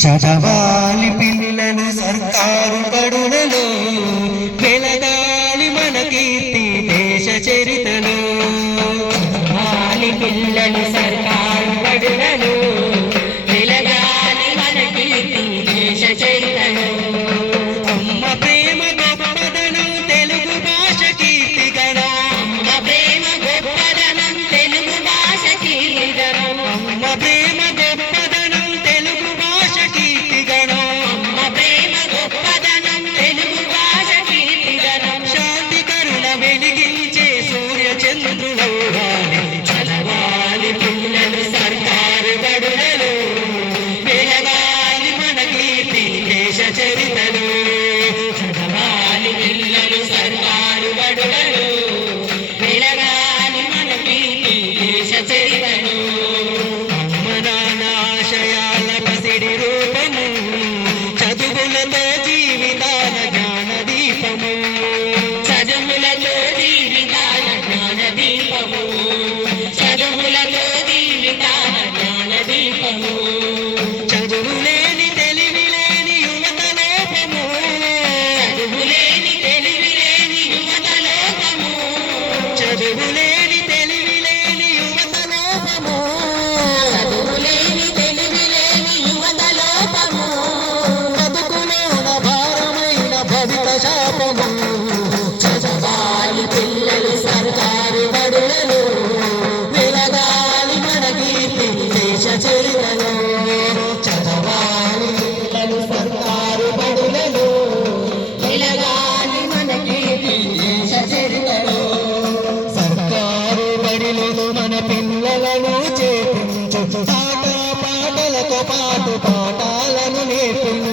చదవాలి పిల్లలు సర్కారు బడులలో, వెలగాలి మన కీర్తి దేశ చరితలో. చదవాలి పిల్లలు సర్కారు బడులలో, వెలగాలి మన కీర్తి దేశ చరితలో. అమ్మ ప్రేమ గొప్పదనం తెలుగు భాష కీర్తి గణం. అమ్మ ప్రేమ గొప్పదనం తెలుగు భాష కీర్తి గణం. అమ్మ ప్రేమ గొప్పదనం తెలుగు భాష కీర్తి గణం. అమ్మ ప్రేమ గొప్పదనం తెలుగు భాష కీర్తి గణం. శాంతి కరుణ వెలిగించే సూర్య చంద్రులవ్వాలి. చదవాలి పిల్లలు సర్కారు బడులలో, వెలగాలి మన కీర్తి దేశ చరితలో. చదవాలి పిల్లలు సర్కారు బడులలో, వెలగాలి మన కీర్తి దేశ చరితలో. అమ్మ నాన్న ఆశయాల పసిడి రూపము, చదువులతో జీవితాల జ్ఞాన దీపము. చదువులతో జీవితాల జ్ఞాన దీపము. చదువులతో జీవితాల జ్ఞాన దీపము. చదువు లేని తెలివి లేని యువత లోపము. చదువు లేని తెలివి లేని యువత లోకము. చదువు లేని తెలివి లేని యువత లోపము. చదువు లేని తెలివి లేని యువత లోకము. బతుకులోన భారమైన భవిత శాపము. చదవాలి పిల్లలు సర్కారు బడులలో, వెలగాలి మన కీర్తి దేశ చరితలో. చదవాలి పిల్లలు సర్కారు బడులలో, వెలగాలి మన కీర్తి దేశ చరితలో. సర్కారు బడిలో మన పిల్లలను చేర్పించు. ఆట పాటలతో పాటు పాఠాలను నేర్పించు.